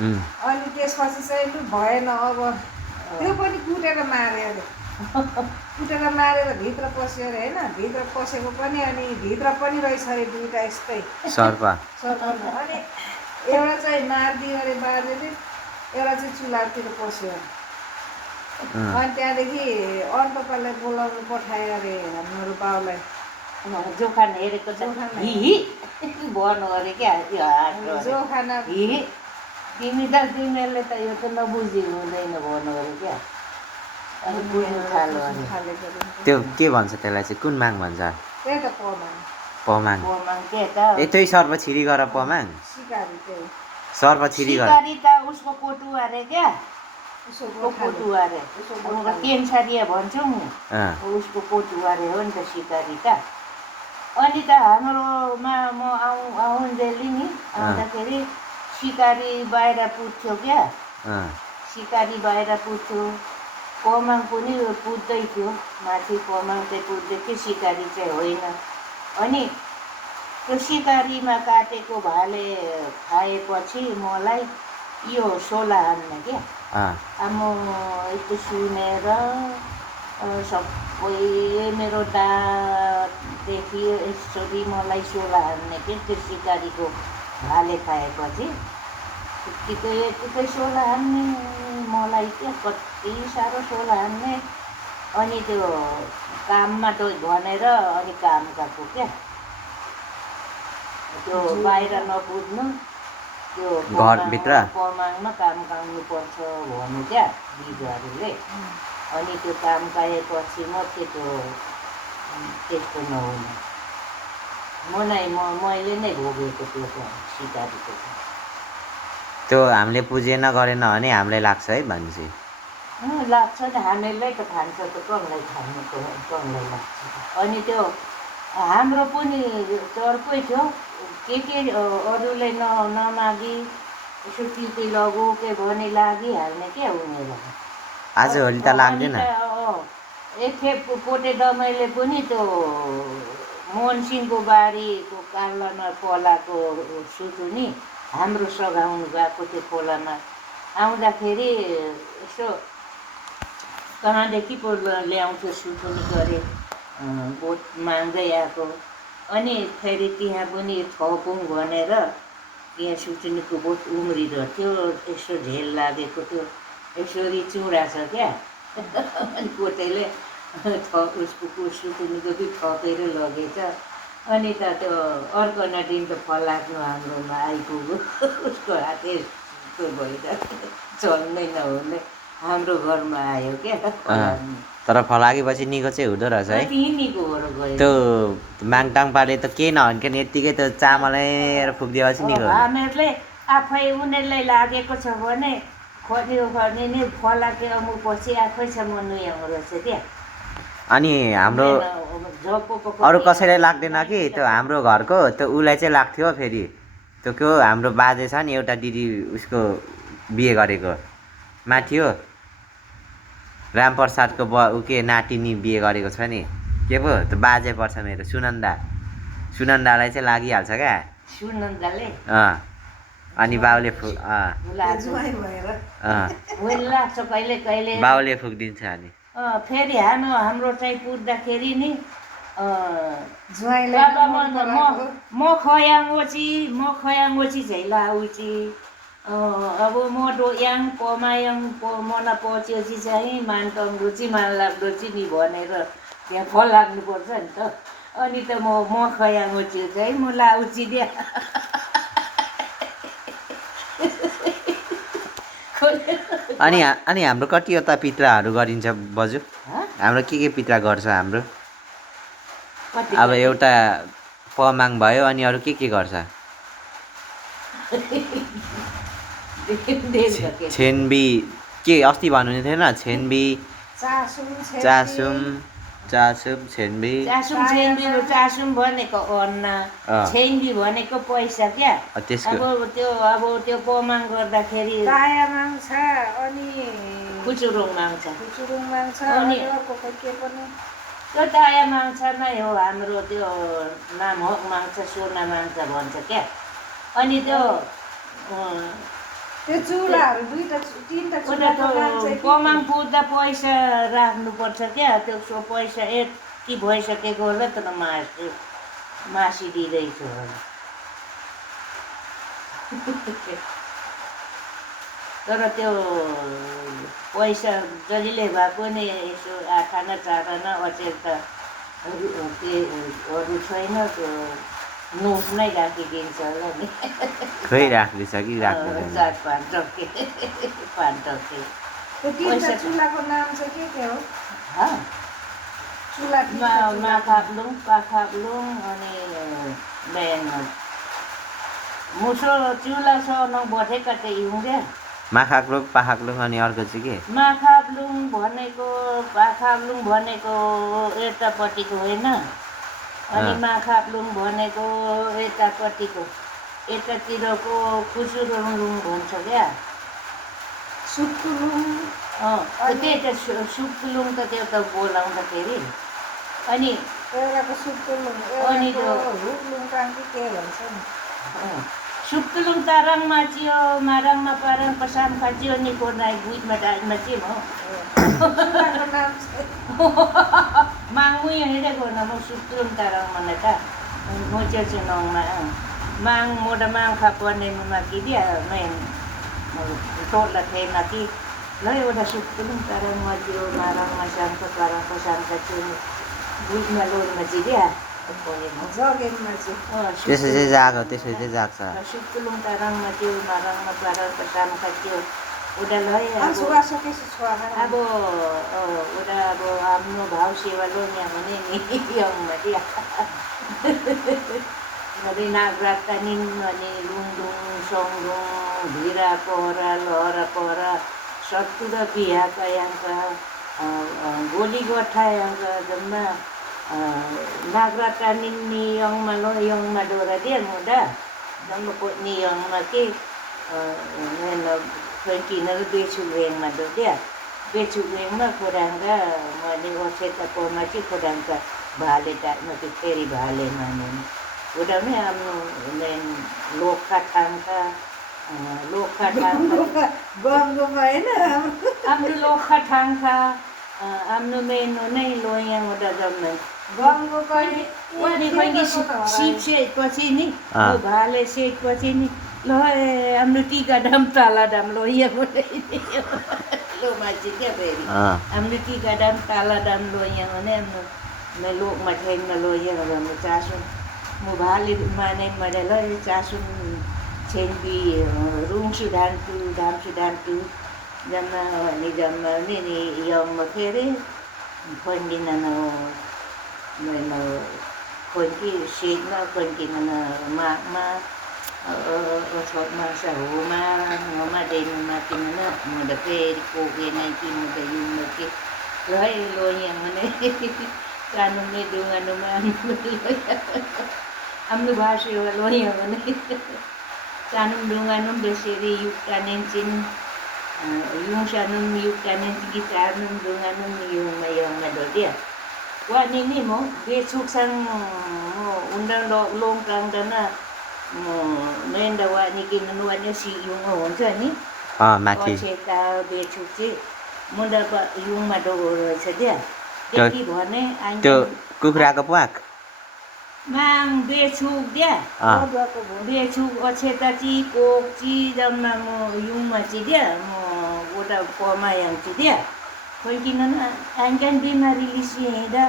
अनि त्यसपछि चाहिँ लु भएन अब त्यो पनि कुटेर मार्यो अरे कुटेर मारेर भित्र पस्यो अरे होइन भित्र पसेको पनि अनि भित्र पनि रहेछ अरे दुईवटा यस्तै सर्प अनि एउटा चाहिँ मारिदियो अरे बाजेले एउटा चाहिँ चुलातिर पस्यो अनि त्यहाँदेखि अन्तपाललाई बोलाउनु पठायो अरे हाम्रो बाउलाई जोखान हेरेको भन्नु अरे क्या जोखाना तिमीहरूले त यो त नबुझी हुँदैन भन्नु अरे क्या अनि बुझ्नु थाल्यो अरे त्यो के भन्छ त्यसलाई चाहिँ कुन माग भन्छ त्यही त पमाङ के त यतै सर्प छिरी गर पमाङ सिकारी त्यही सर्प छिरी गर सिकारी त उसको पोटु अरे क्या उसको पोटु अरे केन्सरिया भन्छौँ उसको पोटु अरे हो नि त सिकारी त अनि त हाम्रोमा म आउँदै नि आउँदाखेरि सिकारी बाहिर पुग्थ्यो क्या सिकारी बाहिर पुग्थ्यो पमाङ पनि पुज्दै थियो माथि पमाङ चाहिँ पुज्दै थियो सिकारी चाहिँ होइन अनि त्यो सिकारीमा काटेको भाले खाएपछि मलाई यो सोला हान्ने क्या अब म यस्तो सुनेर सबै मेरो दाँतदेखि यसरी मलाई सोला हान्ने के त्यो सिकारीको भाले खाएपछि यतिकै सोला हान्ने मलाई क्या कति साह्रो सोला हान्ने अनि त्यो काममा त भनेर अनि काम गएको क्या त्यो बाहिर नपुज्नु त्यो घरभित्र पमाङमा काम गर्नुपर्छ भन्नु क्या दिदीहरूले अनि त्यो काम पाएपछि मात्रै त्यो त्यस्तो नहुने मैले नै भोगेको त्यो सिकारीको त्यो हामीले पुजेन गरेन भने हामीलाई लाग्छ है भनेपछि लाग्छ नि हामीलाई त खान्छ त कसलाई खानुको कसलाई लाग्छ अनि त्यो हाम्रो पनि चर्कै थियो के अरूले नमागी यसो टिपी लगो के भने लागिहाल्ने क्या उनीहरू आजभोलि त लाग्दैन एकखेप पोटे दमाईले पनि त्यो मोहनसिंहको बारीको कालमा पलाको सुतुनी हाम्रो सघाउनु गएको त्यो खोलामा आउँदाखेरि यसो कहाँदेखि पो ल्याउँथ्यो सुतुनी गरे बोट माग्दै आएको अनि फेरि त्यहाँ पनि थपौँ भनेर त्यहाँ सुतुनीको बोट उम्रिरहेको थियो यसो झेल लागेको थियो यसरी चुडा छ क्या अनि पोटेले उसको सुतुनीको पनि थपेर लगेछ अनि त त्यो अर्को दिन त फलाक्नु हाम्रोमा आइपुग्यो उसको हात यस्तो भएर चल्नै नहुने हाम्रो घरमा आयो क्या तर फलाकेपछि निको चाहिँ हुँदो रहेछ है निको भएर गयो त्यो माङटाङपाले त केही नभनिकन यत्तिकै त्यो चामलै फुकिदिएपछि निको हामीहरूले आफै उनीहरूलाई लागेको छ भने खन्यो भने नि फलाके अमुपछि आफैसम्म नुहाउँ रहेछ क्या अनि हाम्रो अरू कसैलाई लाग्दैन कि त्यो हाम्रो घरको त्यो उसलाई चाहिँ लाग्थ्यो फेरि त्यो के हो हाम्रो बाजे छ नि एउटा दिदी उसको बिहे गरेको माथि हो रामप्रसादको के नातिनी बिहे गरेको छ नि के पो त्यो बाजे पर्छ मेरो सुनन्दालाई चाहिँ लागिहाल्छ क्या सुनन्दाले अनि बाउले बाउले फुकिदिन्छ अनि फेरि हाम्रो चाहिँ पुग्दाखेरि नि म खयाङ्गोची झैला आउँची अब म डोयाङ पमायाङ मना पचेपछि चाहिँ मानटङ्गोची मानलाग्दोची नि भनेर त्यहाँ फल लाग्नुपर्छ नि त अनि त म खयाङ्गोची चाहिँ म लाउची दिया अनि हाम्रो कतिवटा पित्राहरू गरिन्छ बजु हाम्रो के पित्रा गर्छ हाम्रो अब एउटा पमाङ भयो अनि अरू के गर्छ छेन्बी के अस्ति भन्नु थिएन छेन्बी चासुम छेन्बी चासुम भनेको अन्न छेन्बी भनेको पैसा क्या अब त्यो पमाङ गर्दाखेरि दाया माग्छ अनि खुचुरुङ माग्छ अनि के पनि त्यो दाया माग्छ नै हो हाम्रो त्यो नाम हक माग्छ सोना माग्छ भन्छ क्या अनि त्यो त्यो चुलाहरू दुईटा तिनटा उता चुलाको नाम त चाहिँ के कमान के? पुग्दा पैसा राख्नुपर्छ क्या त्यो पैसा यति भइसकेको होला तर मासिदिँदैछ होला तर त्यो पैसा जहिले भए पनि यसो 8 आना 4 आना अचेल त अरू छैन त्यो नोट नै राखिदिन्छ होला नि खै राख्दैछ कि राख्दैन 4-5 टके 5 टके त्यो तिनटा पैसा- चुलाको नाम चाहिँ के हो? हँ चुला तिनटा चुलाको नाम। माखाप्लुङ पाखाप्लुङ अनि बिहान मुसो चुला छ न बठे कतै हिउँदे माखाक्लुङ पाखाक्लुङ अनि अर्को चाहिँ के माखाप्लुङ भनेको पाखाप्लुङ भनेको यतापट्टिको होइन अनि माखाप्लुङ भनेको यतापट्टिको यतातिरको कुसुरुङलुङ भन्छ क्या सुक्कुलुङ त्यही त सुक्कुलुङ त त्यो त बोलाउँदाखेरि अनि एउटाको सुक्कुलुङ अनि एउटाको हुक्लुङटाङ कि के भन्छ नि सुक्कुलुङ ताराङमा चियो माराङमा पाराङ पसाम खाचियो नि कोर्नाइ बुइटमा डाइमा चाहिँ हो चुलाको नाम चाहिँ माङमुई हेरेको न म सुक्कुलुङ ताराङ mana ta mo चाहिँ नङमा mang मोडा mang खापर्ने माकी dia main tolak kayak naki lah udah sukulung tarang maju marang macam sekarang pesan kecil duit malu macam dia जगेनमा चाहिँ त्यसो चाहिँ जाग्यो त्यसो चाहिँ जाग्छ sukulung tarang maju marang marang pesan kecil udah lah ya सुवासकेपछि छोरा अब udah अब आफ्नो भाउ सेवा लोन्या भने नि यङमा dia Nari nagratanin ani lungdung songrung dhira pora lora pora सत्तुरा बिहाका यहाँका गोली गोठा यहाँका जम्मा नागराटा निन्नी यङमा लो यङमा डोरा दिया मुदा जम्मा कोनी यङमा के नेनो फैकिनर बेचु वेङमा डो दिया बेचु वेङमा कोडाङगा मैले ओसेता पोमा चाहिँ कोडाङका भाले टाइपमा त्यो फेरि भाले माने उडा में लोखा ठाङका गमको भएन हाम्रो लोखा ठाङका हाम्रो मेनो नै लोयाङ उडा जम्मै गमको कहिले अनि कहिले सिप सेटपछि नि त्यो भाले सेटपछि नि ल हाम्रो टिका डाम ताला डाम लोया लो मान्छे क्या फेरि हाम्रो टिका डाम ताला डाम लोया भने हाम्रो लोकमा ठेनमा लोया हाम्रो चासो म भाले माने मडल चासुन छेन्पी रुङसु डान्टु धामसु डान्टु जम्मा नि जम्मा नि यङमा फेरि फन्डिन न खोन्की सेटमा फन्किन माघमा छोटमा सहुमा ममा डेनमा किन म त फेरि कोके नै किन त युमा के है लोया भने कानुनले डुङ्गानुमा हाम्रो भाषा लोया भने कानुन डुङ्गानुम बेसरी युक्ता नेन्चिन युङसानुम युक्ता नेन्चिकी चार्नुम डुङ्गानुम युङमा यङमा डोडिया वानी नि म बेचुक्साङ म उन्डा लोङकाङदाना म मेन्डा वानी किन वानी सि युङ हुन्छ नि माथि अछेता बेचुक चाहिँ मुन्डा युङमा डोगो रहेछ dia त्यति भने त्यो कुखुराको प्वाक माङ बेचुक dia बेचुक अछेता ची कोक ची जम्मा म युङमा ची dia म गोटा पमायाङ ची dia खोइकिन न आइकन बिमारी लिसी हेदा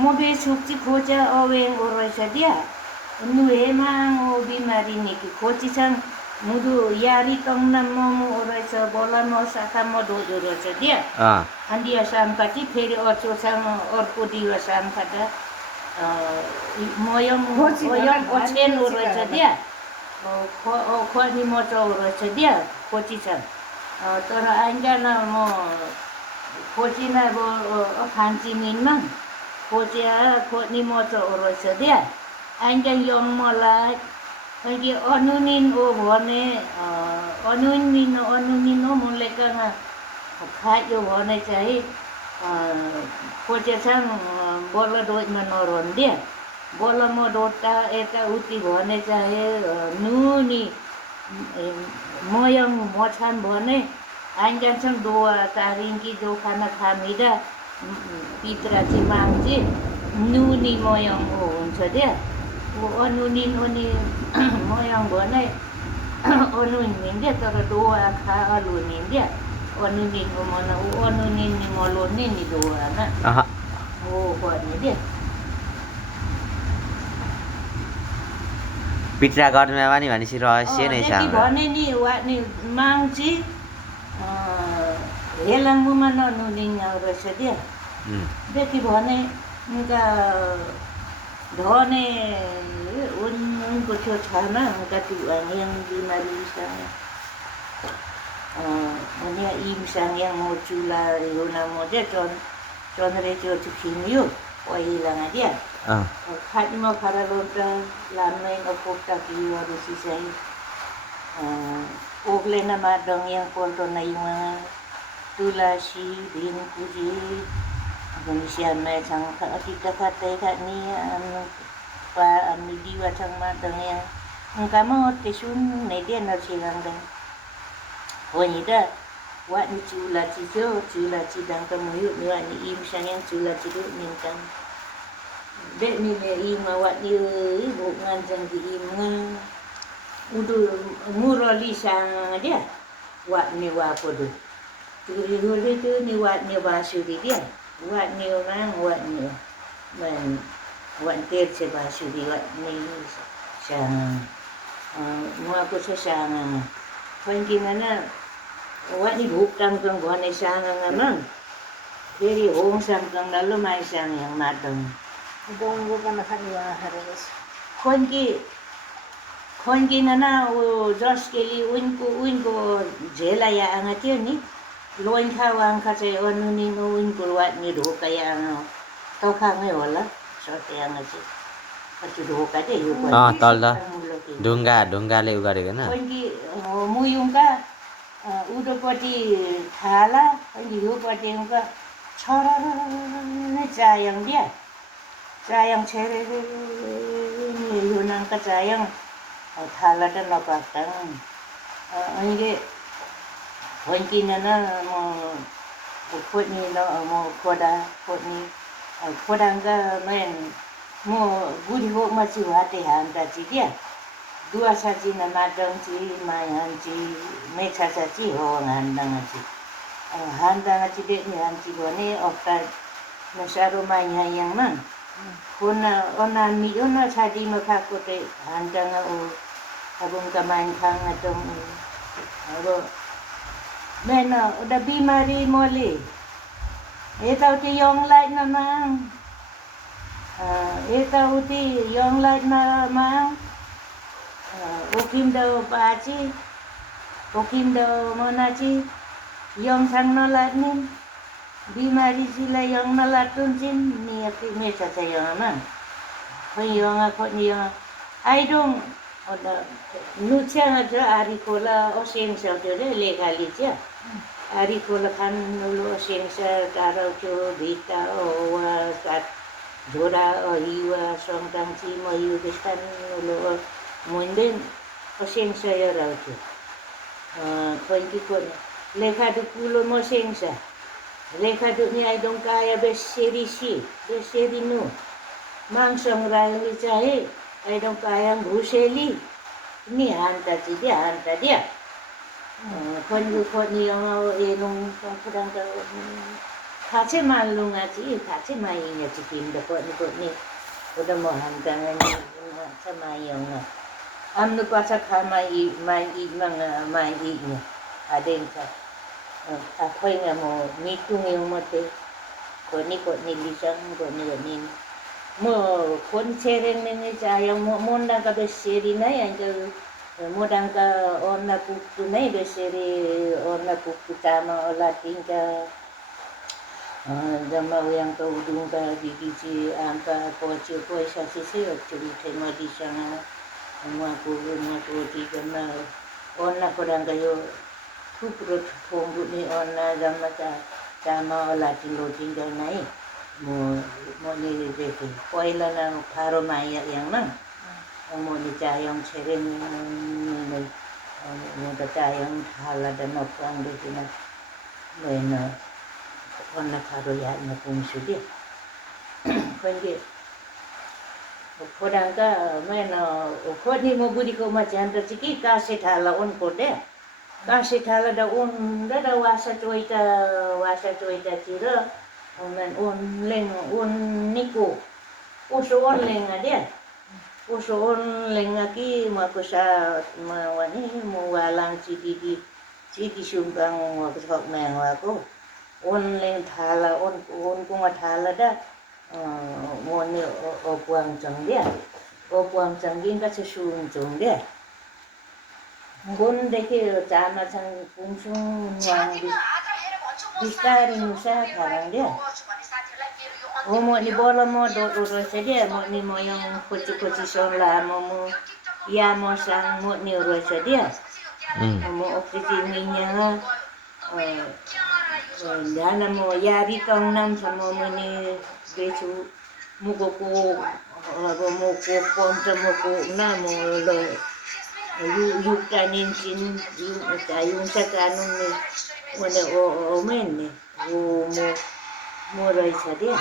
म बेचुक ची खोजा अवेङ रहेछ dia नुहे माङ ओ बिमारी निकी खोची छन् मुदु यारी तङ्ना ममु रहेछ बोला म साखा म डोजो रहेछ dia अन्डिया सामकाटी फेरि अचोसँग अर्को दिवा सामकाटा मयम ओछेन रहेछ dia खोनी मचौ रहेछ dia खोची छ तर आइन्जान म खोचिना अब फान्ची मिनमा खोचिया खोनी मचौ रहेछ dia आइन्जान यङ मलाई अनि अनुनिन ओ भने अनुनिन हो मुलेकामा खायो भने चाहिँ खोजेछन् बोल डोजमा नरहन्दिया बोल म डोटा यता उति भने चाहिँ नुनी मयङ मछाम भने आइन जान्छन् दोहा तारिङ्की दोखाना खामिदा पित्राची माग्ची नुनी मयङ हुन्छ त्यहाँ अनुनी नुनी मयङ भने अनुनिन्द्या तर दोहा खा अलुनिन्द्या अनुनिको मन अनुनि मलोनी नि दोहाना हो भन्ने दे पित्रा गर्नुमा पनि भनेपछि रहस्य नै छ भने नि वानी माग्ची हेलाङमुमा ननुनिङ रहेछ त्यहाँ देखि भने उनका धने उनको छेउछाउमा उनका त्यो याङ बिमारीसँग अनि इमसँग याङ म चुला एउटा म चाहिँ चन्द्रे त्यो खिमियो पहिलामा क्या खाटमा खरा रोप्दा लामै नपोक्दा कियोहरू चाहिँ ओक्लेन माडङ याङ पोल्टो नैमा तुलासी भिन पुजी Indonesia chang kita kata ni pa ami diwa chang matang yang kamu tisun ne dia na silang dan wanita wat ni chula cidang kamu yuk ni wat ni im sang yang chula cidu minkan dek ni me im wat ni bukan jang di im udu murali sang dia wat ni wa podo turi hole tu ni wat ni wa sudi dia wat ni orang wat ni man wat ter se ba sudi wat ni sang mua ko sa sang pangki mana wat ni bukang kang bone sang ngamang dari hong sang kang lalu mai sang yang matang dong bukan hariwa harus खोन्की नना वो जस के लिए उनको झेला या आंगा थियो नि लोइन खा वांखा चाहिँ अनुनी नो उनको वाट नि ढोका या आंगा तो खामै होला सते आंगा चाहिँ कति ढोका दे यो तल ढुङ्गाले उ गरेको न खोन्की मुयुङका उडोपट्टि खाला अनि योपट्टि उनका छरा नै चायङ दिया चायङ छेरे नि यो नाङका चायङ थाला त नपाक्छन् अहिले खोन्किनन म खोज्ने म खोडाङ्गा मैन म गुडीको मची वाटे हान्दा चाहिँ क्या दुवासा चाहिँ नमाटङ चाहिँ मायान चाहिँ मेछा चाहिँ हो हान्दामा चाहिँ हान्दामा चाहिँ देख्ने हान्ची भने अफ्ता साह्रो माया याङमा खोना अनामी न छाडीमा खाएको चाहिँ हान्दामा अब उनका माइन खाना त अब मैन उता बिमारी मले यताउति यङ लाइट नमाङ यताउति यङ लाइट नमाङ ओकिम द पाची ओकिम द मनाची यङ sang नलाट्ने बिमारी जिलाई यङ नलाटुन्जिन नियति मेचा चाहिँ यङमा खै यङ खोज्ने young आइडोङ nucha ari kola oseng sa tere lekali cha ari kola kan nulo oseng sa tarau cho bita owa sat dhora ohiwa songtang chi moyu destan nulo munden oseng sa ya rau cho konki kon lekha du kulo moseng sa lekha du ni ai dong kaya beseri nu mangsong rai chahe ai dong kaya घुसेली नि हान्ता dia खोनी yang enung kadang kace malunga ci kace mainnya ci pinda ni udah mau hantang ni sama yang amnu pacha khamai mai nya aden ka akhoi nga mo mitung yung mate koni lisang koni mo kon chereng ni sayang mo mondang ka beseri na yan modang ka orna puktu na beseri orna puktu tama olating ka jama yang ka udung ka dikisi angka poche poisa sisi actually tema di sana mo ko di kana orna kodang kayo kupro thongbu ni orna jama ka tama olating loting ka nai mo ni deke koila na pharo maya yang na mo ni cha yang chere ni Mga tayong halada na pang dito na may na kung nakaroyan na kung sudi. Kundi kodang ka may na kodi mo budi ko macam tu ciki kasih thala on kode kasih thala da on da wasa cuita cira men on leng on niku uso on leng dia. Usoon lengaki makusa mawani mawalang cidi sumbang makusok nang wako on leng thala on kunga thala da moni opuang changgin ka susun chung dia gun deke chama sang kungsung wang bistari nusa tharang dia mo ni bola mo do saja mo ni mo yang kuci son lah mo ya mo sang mo ni ro saja mo oksisi minyak dana mo yari kang nam sama mo ni becu mo ko mo ko ponta mo ko na mo lo yu kanin sin yung sa kanon ni mo ne o men ni mo ro saja